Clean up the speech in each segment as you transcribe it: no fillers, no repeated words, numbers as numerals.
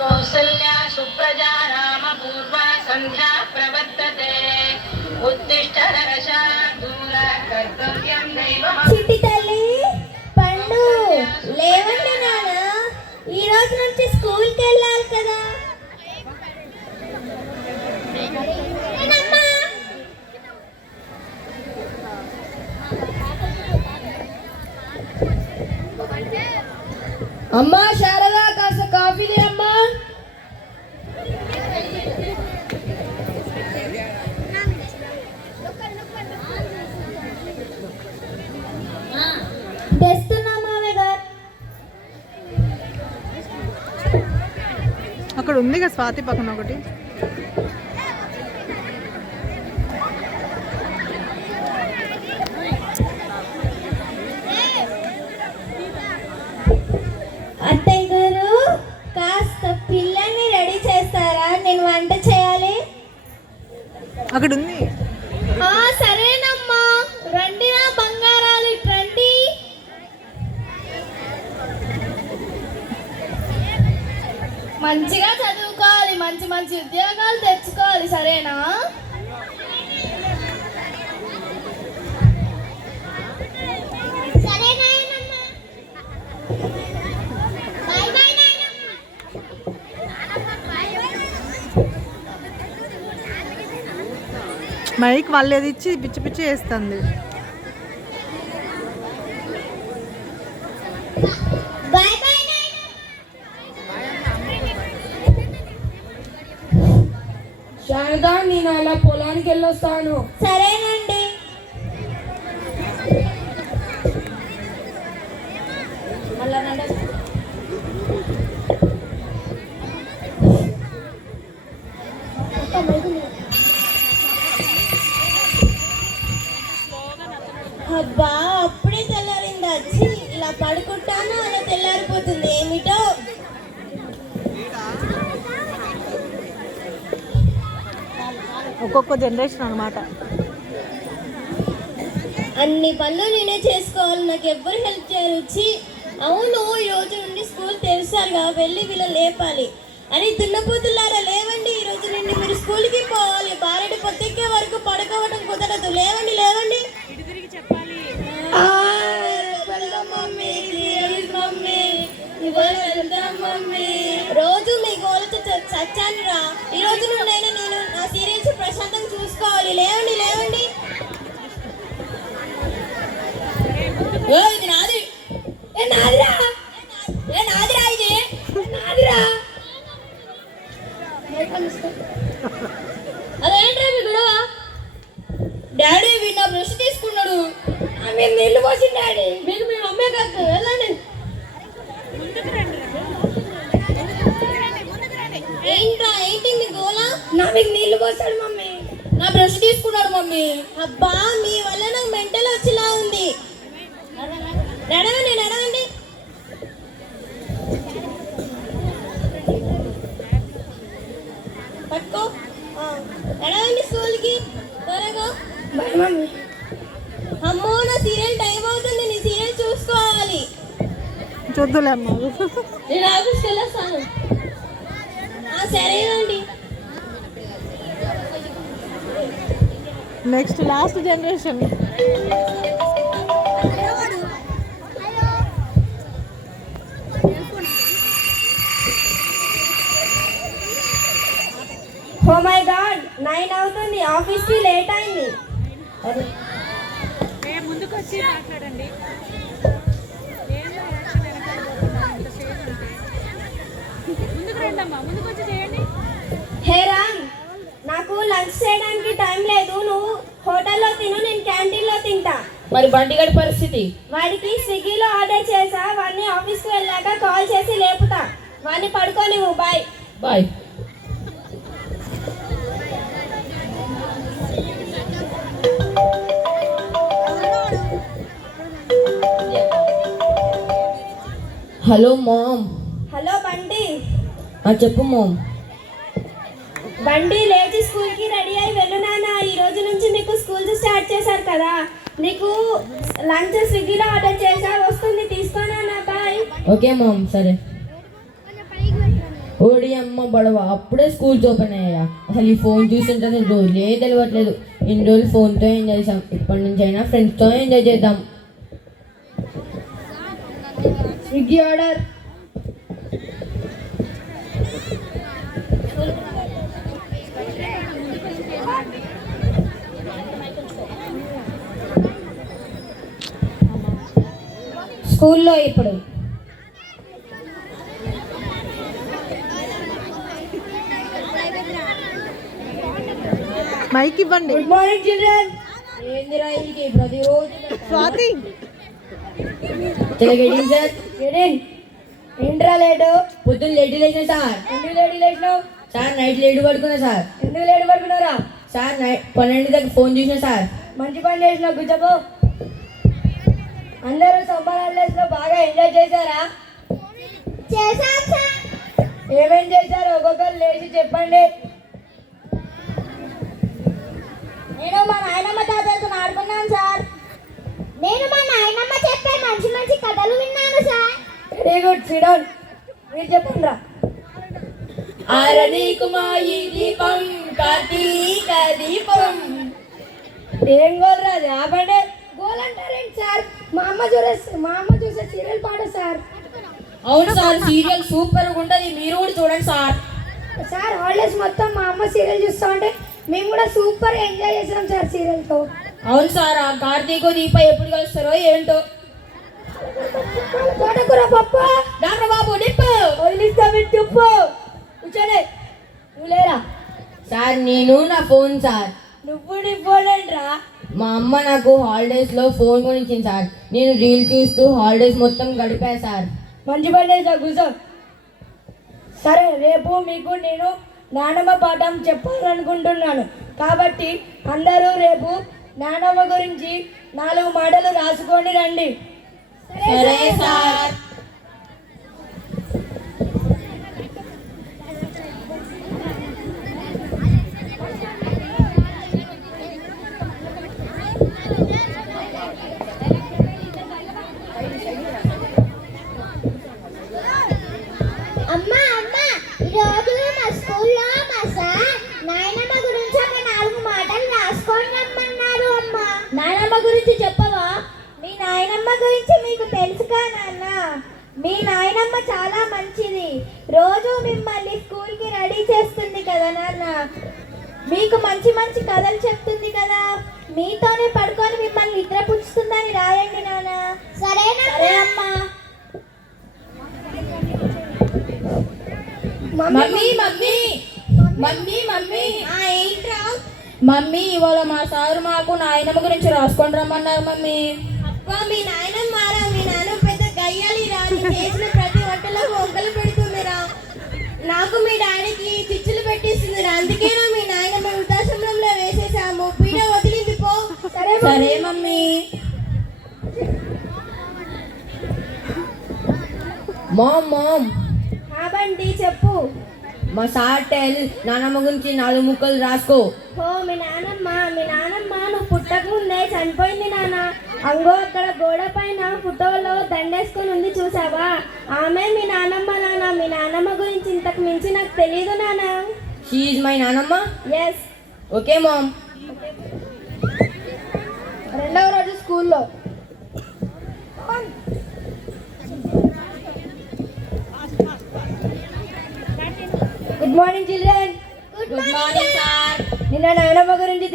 కౌసల్యా సుప్రజా రామ పూర్వా సంధ్యా ప్రవర్తతే ఉత్తిష్ట నరశార్దూల కర్తవ్యం దైవం. చిట్టి తల్లి పండు లేవండి నాన్న, ఈ రోజు నుంచి స్కూల్కి వెళ్ళాలి కదా. అమ్మా శారదా, కాస్త కాఫీ అమ్మా. అక్కడ ఉంది కదా స్వాతి పక్కన ఒకటి. అత్తయ్య గారు కాస్త పిల్లల్ని రెడీ చేస్తారా, నేను వంట చేయాలి. అక్కడ ఉంది. సరేనమ్మా, రండి నా బంగారాలు రండి. మంచిగా చదువుకోవాలి, మంచి మంచి ఉద్యోగాలు తెచ్చుకోవాలి, సరేనా? మైక్ వాళ్ళేది ఇచ్చి పిచ్చి పిచ్చి వేస్తుంది. శారదా, నేను అలా పొలానికి వెళ్ళొస్తాను. సరేనండి. అబ్బా, అప్పుడే తెల్లారిందా? వచ్చి ఇలా పడుకుంటాను అలా తెల్లారిపోతుంది, ఏమిటో. ఒక్కొక్క జనరేషన్ అన్నమాట. అన్ని పనులు నేనే చేసుకోవాలి, నాకు ఎవ్వరు హెల్ప్ చేయరు. అవును, ఈ రోజు నుండి స్కూల్ తెరిచారుగా, వెళ్ళి వీళ్ళని లేపాలి. అని దున్నపోతులారా లేవండి, ఈ రోజు నుండి మీరు స్కూల్కి పోవాలి. బారెడు పొత్తెక్కే వరకు పడుకోవడం కుదరదు. లేవండి లేవండి. రోజు మీ గోలతో చచ్చాను రా. ఈ రోజు నుండైనా నేను నా సీరియల్స్ ప్రశాంతంగా చూసుకోవాలి. లేవండి లేవండి. ఇది నాది, నాదిరా, నాదిరా, ఇది నాదిరా. అదేంట్రా మీ గొడవ? డాడీ వీడు నా బ్రష్ తీసుకున్నాడు. మీరు నీళ్ళు పోసింది డాడీ. మీకు మీ అమ్మే కాదు, వెళ్ళండి. ఏంట్రా, ఏంటి మీ గోళ? నా మీకు నీళ్ళు పోసాడు మమ్మీ. నా బ్రష్ తీసుకున్నాడు మమ్మీ. అబ్బా, మీ వల్ల నాకు మెంటల్ వచ్చేలా ఉంది. నడవండి నడవండి. పట్టుకో, నడవండి స్కూల్కి త్వరగా. అమ్మో, నా సీరియల్ టైం అవుతుంది, నీ సీరియల్ చూసుకోవాలి. చూద్దులే అమ్మా, నేను ఆఫీస్కి వెళ్ళొస్తాను. సరేనండి. Next last generation. Oh my God, 9 అవుతుంది, ఆఫీస్కి లేట్ అయింది. ముందుకు వచ్చి మాట్లాడండి. ముందుకు రండి అమ్మా, ముందుకు వచ్చి చేయండి. హే రామ్, నాకు లంచ్ చేయడానికి టైం లేదు. నువ్వు హోటల్లో తిను, నేను క్యాంటీన్లో తింటా. మరి బండిగడి పరిస్థితి? వాడికి స్విగ్గీలో ఆర్డర్ చేసా, వాడిని ఆఫీస్ ఆఫీస్కి వెళ్ళాక కాల్ చేసి లేపుతా. వాడిని పడుకోనివ్వు. Bye. Bye. Hello mom. Hello బండి. చెప్పు మామ్. బండి లేచి స్కూల్కి రెడీ అయి వెళ్ళు నాన్న. ఈ రోజు నుంచి మీకు స్కూల్స్ స్టార్ట్ చేశారు కదా, నీకు లంచ్ స్విగ్గీలో ఆర్డర్ చేశా, వస్తుంది తీసుకో నాన్న. బాయ్. ఓకే మామ్, సరే. ఓడి అమ్మ బడవ, అప్పుడే స్కూల్స్ ఓపెన్ అయ్యా. అసలు ఈ ఫోన్ చూస్తుంటే రోజులే తెలియట్లేదు. ఇన్ని రోజులు ఫోన్తో ఎంజాయ్ చేసాం, ఇప్పటి నుంచి అయినా ఫ్రెండ్స్తో ఎంజాయ్ చేద్దాం. Swiggy order. స్కూల్లో ఇప్పుడు మైక్ ఇవ్వండి. Good morning children. ఏందిరా ఇది ప్రతిరోజు స్వాతి సార్. ఏంట్రా లేటు? పొద్దున్న లేట్ లేచిన సార్. ఎందుకు లేట్ లేచినావు సార్? నైట్ లేట్ పడుకున్నా సార్. ఎందుకు లేట్ పడుకున్నారా సార్? నైట్ 12 దగ్గర ఫోన్ చూసిన సార్. మంచి పని చేసినా, కూర్చోపో. అందరూ సమ్మర్ హాలిడేస్ లో బాగా ఎంజాయ్ చేశారా? చేశాం సార్. ఏమేం చేశారు ఒక్కొక్కరు లేచి చెప్పండి. నేను మా నాయనమ్మ తాతయ్యతో ఆడుకున్నాను సార్. నేను మా నాయనమ్మ చెప్పే మంచి మంచి కథలు విన్నాను sir. Very good, SIT down. మీరు చెప్పండి రా. ఆరది కుమాయి దీపం కార్తీక దీపం. ఏం గోల్ రాదు? ఆపండి. గోల్ అంటారేంటి సార్? మా అమ్మ చూసే సీరియల్ పాట సార్. అవును సార్, సీరియల్ సూపర్ గా ఉంటది, మీరు కూడా చూడండి సార్. సార్ హాలిడేస్ మొత్తం మా అమ్మ సీరియల్ చూస్తా ఉంటే మేము కూడా సూపర్ ఎంజాయ్ చేసాం సార్ సీరియల్తో. అవును సార్, ఆ కార్తీక దీప ఎప్పుడు కలుస్తారో ఏంటో. తోటకూర పప్పు. డాక్టర్ బాబు నిప్పు వదిలిస్తా పెట్టుప్పు. కూర్చోలే. నువ్వు లేరా సార్? నేను నా ఫోన్ సార్. నువ్వు నీ ఫోన్ ఏంట్రా? మా అమ్మ నాకు హాలిడేస్ లో ఫోన్ కొనిచ్చింది సార్. నేను రీల్ చూస్తూ హాలిడేస్ మొత్తం గడిపా సార్. మంచి పని చేసా, కూర్చో. సరే, రేపు మీకు నేను నానమ్మ పాఠం చెప్పాలనుకుంటున్నాను. కాబట్టి అందరూ రేపు నానమ్మ గురించి 4 మాటలు రాసుకొని రండి. సరే సార్. అమ్మా ఈరోజు మా స్కూల్లో మా సార్ నాయనమ్మ గురించి ఒక 4 మాటలు రాసుకొని రమ్మన్నారు. అమ్మా, నాయనమ్మ గురించి చెప్పవా? మీ నాయనమ్మ గురించి మీకు తెలుసుగా నాన్న? మీ నాయనమ్మ చాలా మంచిది. రోజు మిమ్మల్ని స్కూల్కి రెడీ చేస్తుంది కదా నాన్న. మీకు మంచి మంచి కథలు చెప్తుంది కదా. మీతోనే పడుకొని మిమ్మల్ని నిద్రపుచ్చుతుందని రాయండి నాన్న. సరేనా? సరే అమ్మా. మమ్మీ మమ్మీ మమ్మీ మమ్మీ ఏంట్రా? మమ్మీ, ఇవాళ మా సారు మాకు నాయనమ్మ గురించి రాసుకొని రమ్మన్నారు మమ్మీ. అబ్బా, మీ నాయనమ్మ మారా? మీ నాన్న పెద్ద గయ్యాలి రా. చేసిన ప్రతి వంటలో వంకలు పెడుతుందిరా. నాకు మీ డాడీకి చిచ్చులు పెట్టిస్తుందిరా. అందుకేనా మీ నాయనమ్మ వృద్ధాశ్రమంలో వేసేసాము. పీడ వదిలింది పో. సరే మమ్మీ. మామ్ కాబట్టి చెప్పు. మా సార్ నానమ్మ గురించి 4 ముక్కలు రాసుకో. ఓ మీ నానమ్మ నువ్వు పుట్టక ముందే చనిపోయింది నాన్న. అంగో అక్కడ గోడ పైన ఫోటోలో దండేసుకొని ఉంది, చూసావా? ఆమె మీ నానమ్మ నాన్న. మీ నానమ్మ గురించి ఇంతకు మించి నాకు తెలీదు నాన్న. షీ ఈజ్ మై నానమ్మ. ఎస్. Okay mom. రెండవ రోజు స్కూల్లో good morning children. Good morning sir. నిన్న నాయనమ్మ గురించి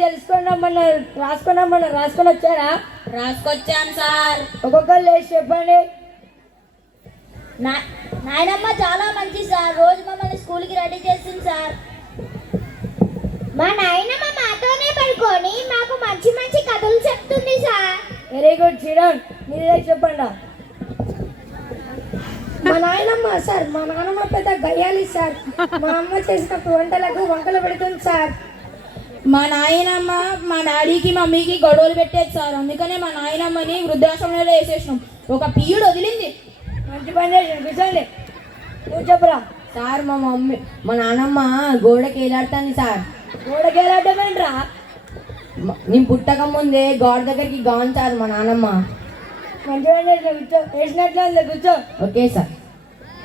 రాసుకొని వచ్చారా? రాసుకొచ్చాను సార్. ఒక్కొక్కరు లేచి చెప్పండి. నాయనమ్మ చాలా మంచి సార్. రోజు మమ్మల్ని స్కూల్కి రెడీ చేసింది సార్. మా నాయనమ్మ మాతోనే పడుకొని మాకు మంచి మంచి కథలు చెప్తుంది సార్. Very good Chiran. మీరు చెప్పండి. మా నాయనమ్మ సార్, మా నాన్నమ్మ పెద్ద గయ్యాలి సార్. మా అమ్మ చేసిన వంటలకు వంకలు పెడుతుంది సార్. మా నాయనమ్మ మా డాడీకి మమ్మీకి గొడవలు పెట్టేది సార్. అందుకనే మా నాయనమ్మని వృద్ధాశ్రమంలో వేసేసినాం. ఒక పీయుడు వదిలింది. మంచి పని చేసిన, కూర్చోండి. నువ్వు చెప్పురా. సార్ మా నాన్నమ్మ గోడకి ఏలాడుతుంది సార్. గోడకి వెళ్ళాడమేంట్రా? నేను పుట్టక ముందే గోడ దగ్గరికి గాను సార్ మా నాన్నమ్మ. మంచి పని చేసిన, కూర్చో. వేసినట్లే ఉంది, కూర్చో. Okay sir.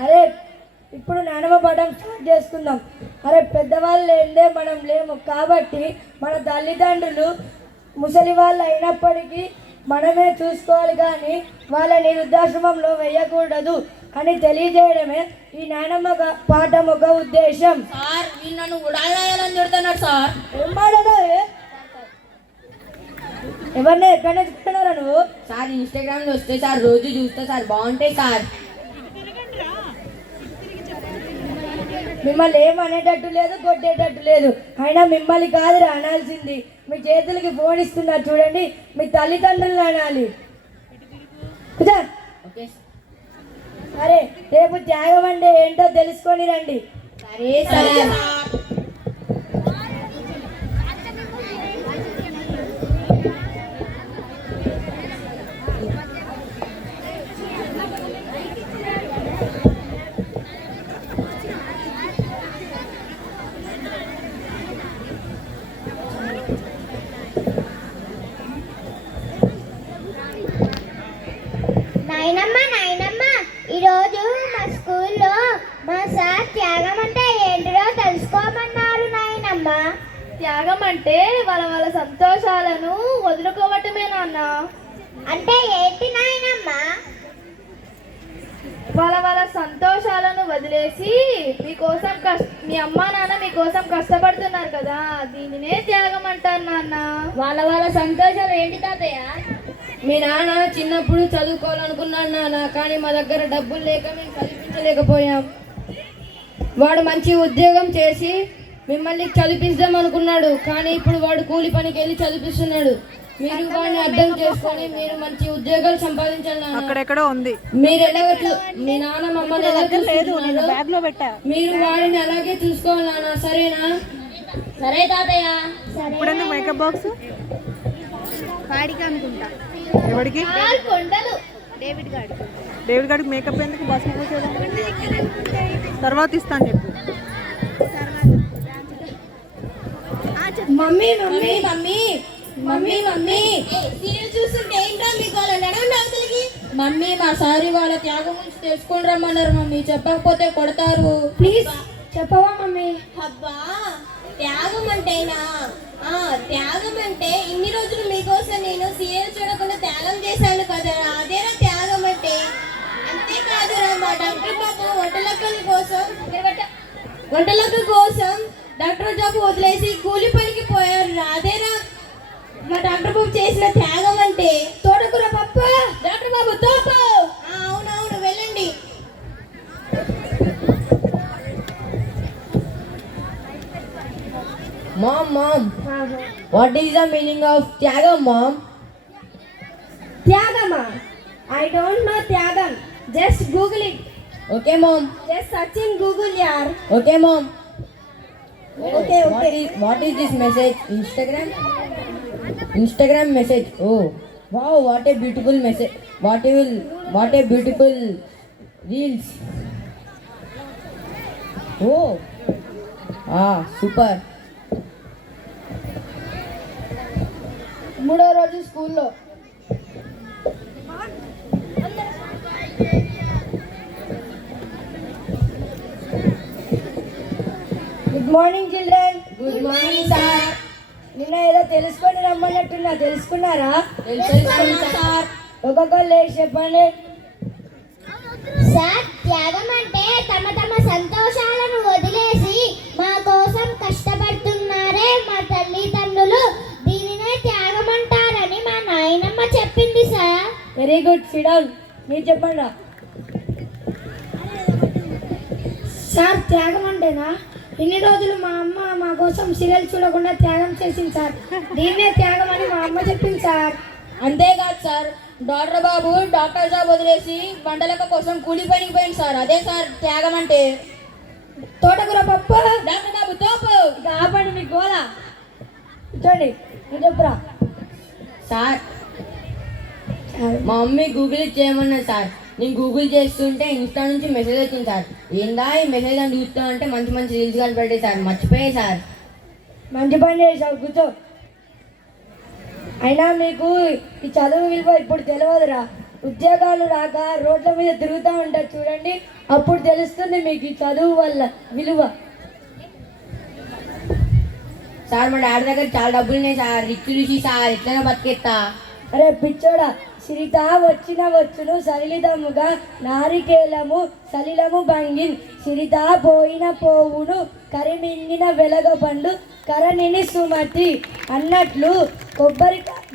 అరే ఇప్పుడు నానమ్మ పాఠం స్టార్ట్ చేసుకుందాం. అరే పెద్దవాళ్ళు లేదే మనం లేము కాబట్టి మన తల్లిదండ్రులు ముసలి వాళ్ళు అయినప్పటికీ మనమే చూసుకోవాలి, కానీ వాళ్ళని వృద్ధాశ్రమంలో వేయకూడదు అని తెలియజేయడమే ఈ నానమ్మ పాఠం ఒక ఉద్దేశం. సార్ వీళ్ళు నన్ను ఉడాలని చెడుతున్నాడు సార్. ఏం మాట్లాడాలి? ఎవరిని ఎక్కడ నేర్చుకుంటున్నారా నువ్వు? సార్ ఇన్స్టాగ్రామ్లో వస్తే సార్ రోజు చూస్తా సార్, బాగుంటాయి సార్. మిమ్మల్ని ఏమనేటట్టు లేదు, కొట్టేటట్టు లేదు. అయినా మిమ్మల్ని కాదురా అనాల్సింది. మీ చేతులకి ఫోన్ ఇస్తున్నారు చూడండి, మీ తల్లిదండ్రులను అనాలి. Okay sir. సరే రేపు త్యాగం అంటే ఏంటో తెలుసుకొని రండి. సరే సార్. నాయనమ్మ ఈరోజు మా స్కూల్లో మా సార్ త్యాగం అంటే ఏంటిదో తెలుసుకోమన్నారు నాయనమ్మ. త్యాగం అంటే వాళ్ళ సంతోషాలను వదులుకోవటమే నాన్న. అంటే ఏంటి నాయనమ్మ? వాళ్ళ సంతోషాలను వదిలేసి మీకోసం మీ అమ్మా నాన్న మీకోసం కష్టపడుతున్నారు కదా, దీనినే త్యాగం అంటారు నాన్న. వాళ్ళ సంతోషాలు ఏంటి తాతయ్య? మీ నాన్న చిన్నప్పుడు చదువుకోవాలనుకున్నాడు నాన్న, కానీ మా దగ్గర డబ్బులు లేక మేము చదివించలేకపోయాం. వాడు మంచి ఉద్యోగం చేసి మిమ్మల్ని చదివిద్దాం అనుకున్నాడు, కానీ ఇప్పుడు వాడు కూలి పనికి వెళ్ళి చదివిస్తున్నాడు. మీరు వాడిని అర్థం చేసుకొని మీరు మంచి ఉద్యోగాలు సంపాదించాలి నాన్న. అక్కడెక్కడో ఉంది. మీరు ఎలాగో మీ నాన్న మమ్మల్ని ఎలా చూసుకుంటున్నారో బ్యాగ్ లో పెట్టా. మీరు వాడిని అలాగే చూసుకోవాలి నాన్న, సరేనా? సరే తాతయ్య. ఇప్పుడు మేకప్ బాక్స్ వాడికి అనుకుంటా. ఎవరికి? కొండలు డేవిడ్ గారికి మేకప్ ఎందుకు? బస్సు కూర్చోదా? తర్వాత ఇస్తాను చెప్పు. Mummy mummy mummy mummy mummy serial చూస్తుంటే ఏంట్రా మీకు వాళ్ళ నడవండి అవతలికి. మమ్మీ మా సారి వాళ్ళ త్యాగం గురించి తెలుసుకొని రమ్మన్నారు మమ్మీ, చెప్పకపోతే కొడతారు. ప్లీజ్ చెప్పవా మమ్మీ? అబ్బా త్యాగం అంటేనా? త్యాగం అంటే ఇన్ని రోజులు మీకోసం నేను సీరియల్ చూడకుండా త్యాగం చేశాను కదా, అదేనా త్యాగం అంటే. అంతేకాదురా మా డాక్టర్ బాబు వంటలక్క కోసం డాక్టర్ జాబ్ వదిలేసి కూలి పనికి పోయారు, అదేనా మా డాక్టర్ బాబు చేసిన త్యాగం అంటే. తోటకూర పప్పు డాక్టర్ బాబు తోపు. అవునవును వెళ్ళండి. Mom, what is the meaning of Tyagam, Mom? త్యాగమా? I don't know త్యాగం. Just Google it. Okay, Mom. Just search in Google yaar. Okay, Mom. Okay. What is this message? Instagram message. Oh, wow! What a beautiful message. What a beautiful reels. Oh, super. మూడో రోజు స్కూల్లో good morning children. Good morning, sir. నిన్న ఏదో తెలుసుకొని రమ్మన్నట్టున్నా, తెలుసుకున్నారా? Sir. ఒక్కొక్కరు లేచి చెప్పండి. సార్ త్యాగం అంటే తమ సంతోషాలను వదిలేసి మా కోసం కష్టపడుతున్నారే మా తల్లిదండ్రులు, దీనినే త్యాగం అంటారని మా నాయనమ్మ చెప్పింది sir. Very good, SIT down. మీరు చెప్పండి రా. సార్ త్యాగం అంటేనా? ఇన్ని రోజులు మా అమ్మ మా కోసం సీరియల్ చూడకుండా త్యాగం చేసింది సార్, దీన్నే త్యాగం అని మా అమ్మ చెప్పింది సార్. అంతేకాదు సార్, డాక్టర్ బాబు డాక్టర్ జాబ్ వదిలేసి వంటలక కోసం కూలి పనికి పోయింది సార్. అదే సార్ త్యాగం అంటే. తోటకూర పప్పు డాక్టర్ బాబు తోపు. ఆపండి మీ గోల. చూడండి నువ్వు చెప్పురా. సార్ మా మమ్మీ గూగుల్ చేయమన్నది సార్. నేను గూగుల్ చేస్తుంటే ఇన్స్టా నుంచి మెసేజ్ వచ్చింది సార్. ఏందా ఈ మెసేజ్ అని చూస్తా అంటే మంచి మంచి రీల్స్ కనపడ్డాయి సార్. మర్చిపోయాయి సార్. మంచి పని చేసావు, కూర్చో. అయినా మీకు ఈ చదువు విలువ ఇప్పుడు తెలియదురా. ఉద్యోగాలు రాక రోడ్ల మీద తిరుగుతూ ఉంటారు చూడండి, అప్పుడు తెలుస్తుంది మీకు ఈ చదువు వల్ల విలువ. సార్ మా డాడీ దగ్గర చాలా డబ్బులు ఉన్నాయి సార్. రిచ్ రుచి సార్, ఎట్లైనా బతికేస్తా. అరే పిచ్చోడా, సిరిత వచ్చిన వచ్చును సలిలిదముగా నారికేలము సలిలము భంగిన్ సిరిత పోయిన పోవును కరిమింగిన వెలగ పండు కరణిని సుమతి అన్నట్లు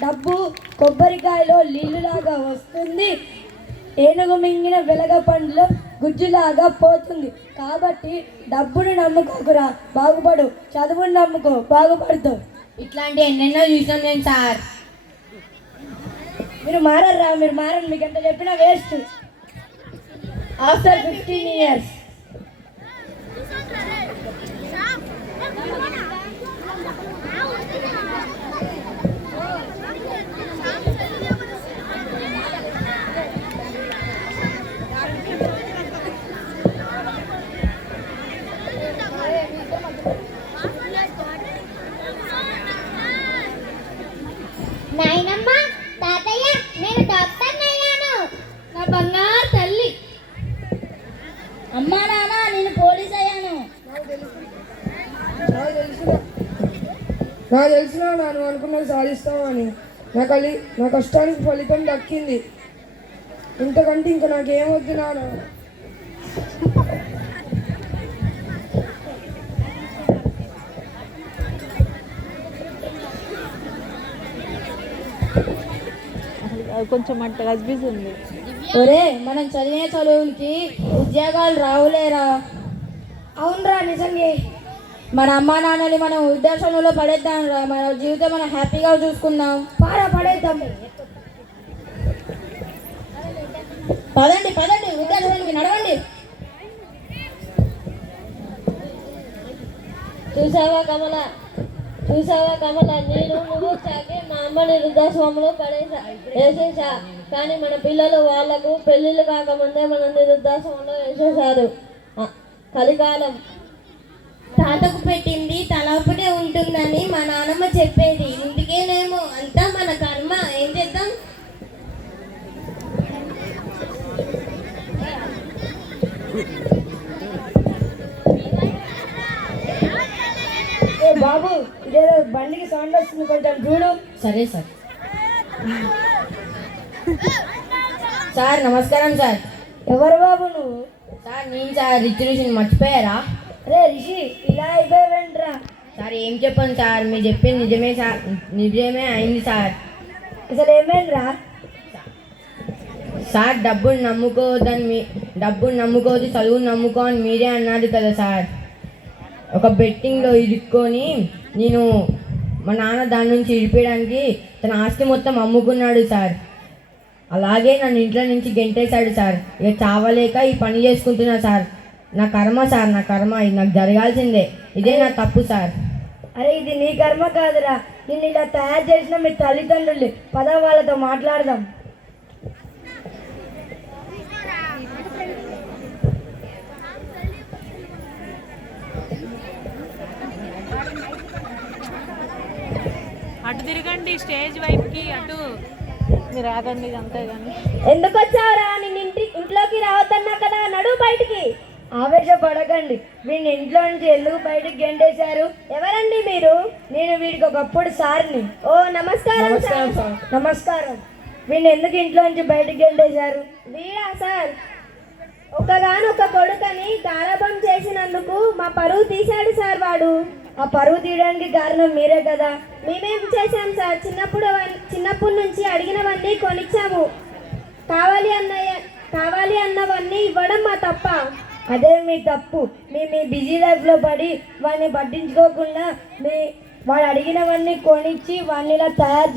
డబ్బు కొబ్బరికాయలో నీళ్ళులాగా వస్తుంది, ఏనుగు మింగిన వెలగ పండులో గుజ్జులాగా పోతుంది. కాబట్టి డబ్బును నమ్ముకోకురా, బాగుపడు. చదువుని నమ్ముకో, బాగుపడతావు. ఇట్లాంటి ఎన్నెన్నో చూసాం నేను సార్. మీరు మారరా, మీరు మారండి. మీకు ఎంత చెప్పినా వేస్ట్. ఆఫ్టర్ 15 years నాయనమ్మ, తాతయ్య, నేను డాక్టర్ అయ్యాను. నా బంగారు తల్లి. అమ్మా నాన్న, నేను పోలీస్ అయ్యాను. నాకు తెలిసిన నువ్వు అనుకున్నది సాధిస్తావని. నా కష్టానికి ఫలితం దక్కింది. ఇంతకంటే ఇంకా నాకేమొద్దు నాన్న. కొంచెం అంటే గజిబిజి ఉంది. ఒరే మనం చదివే చదువులకి ఉద్యోగాలు రావులేరా. అవునరా, నిజంగా. మన అమ్మా నాన్నని మనం వృద్ధాశ్రమంలో పడేద్దాం రా. మన జీవితం మనం హ్యాపీగా చూసుకుందాం. పడేద్దాం. పదండి పదండి, వృద్ధాశ్రమానికి నడవండి. చూసావా కమల, నేను నువ్వు చాకి మా అమ్మని వృద్ధాశ్రమంలో వేసేసా. కానీ మన పిల్లలు వాళ్ళకు పెళ్ళిళ్ళు కాకముందే మనల్ని వృద్ధాశ్రమంలో వేసేశారు. కలికాలం. తాతకు పెట్టింది తలపునే ఉంటుందని మా నాన్నమ్మ చెప్పేది. ఇందుకేనేమో అంతా మన కర్మ. ఏం చేద్దాం? బాబు, ఇదేదో బండికి సౌండ్ వస్తుంది, కొంచెం చూడు. సరే సార్. సార్ నమస్కారం సార్. ఎవరు బాబు నువ్వు? సార్ నేను సార్ రిచ్ రుచిని మర్చిపోయారా? అరే రిషి, ఇలా అయిపోయావేంట్రా? సార్ ఏం చెప్పండి సార్, మీరు చెప్పింది నిజమే సార్. నిజమే అయింది సార్. అసలు ఏమైందిరా? సార్ డబ్బును నమ్ముకోవద్దు, చదువును నమ్ముకో అని మీరే అన్నారు కదా సార్. ఒక బెట్టింగ్లో ఇరుక్కొని నేను మా నాన్న దాని నుంచి ఇడిపించడానికి తన ఆస్తి మొత్తం అమ్ముకున్నాడు సార్. అలాగే నన్ను ఇంట్లో నుంచి గెంటేశాడు సార్. ఇక చావలేక ఈ పని చేసుకుంటున్నా సార్. నా కర్మ సార్, నా కర్మ. ఇది నాకు జరగాల్సిందే. ఇదే నా తప్పు సార్. అరే ఇది నీ కర్మ కాదురా, నిన్ను ఇలా తయారు చేసిన మీ తల్లిదండ్రులు. పద వాళ్ళతో మాట్లాడదాం. అటు తిరగండి, స్టేజ్ వైపుకి అటు. మీరు ఆగండి, అంతే. కానీ ఎందుకు వచ్చావురా? నేను ఇంట్లోకి రావద్దన్నా కదా, నడు బయటికి. ఆవేశపడకండి. వీడిని ఇంట్లో నుంచి ఎందుకు బయటికి గెంటేశారు? ఎవరండి మీరు? నేను వీడికి ఒకప్పుడు సార్ని. ఓ నమస్కారం సార్. నమస్కారం. వీడిని ఎందుకు ఇంట్లో నుంచి బయటికి గెంటేశారు? వీడా సార్? ఒకగానొక కొడుకని గారాబం చేసినందుకు మా పరువు తీశాడు సార్ వాడు. ఆ పరువు తీయడానికి కారణం మీరే కదా. మేమేం చేశాం సార్? చిన్నప్పటి నుంచి అడిగినవన్నీ కొనిచ్చాము. కావాలి అన్నవన్నీ ఇవ్వడం మా తప్ప. అదే మీ తప్పు. మీ బిజీ లైఫ్లో పడి వాడిని పట్టించుకోకుండా వాడు అడిగినవన్నీ కొనిచ్చి వాడిని ఇలా తయారు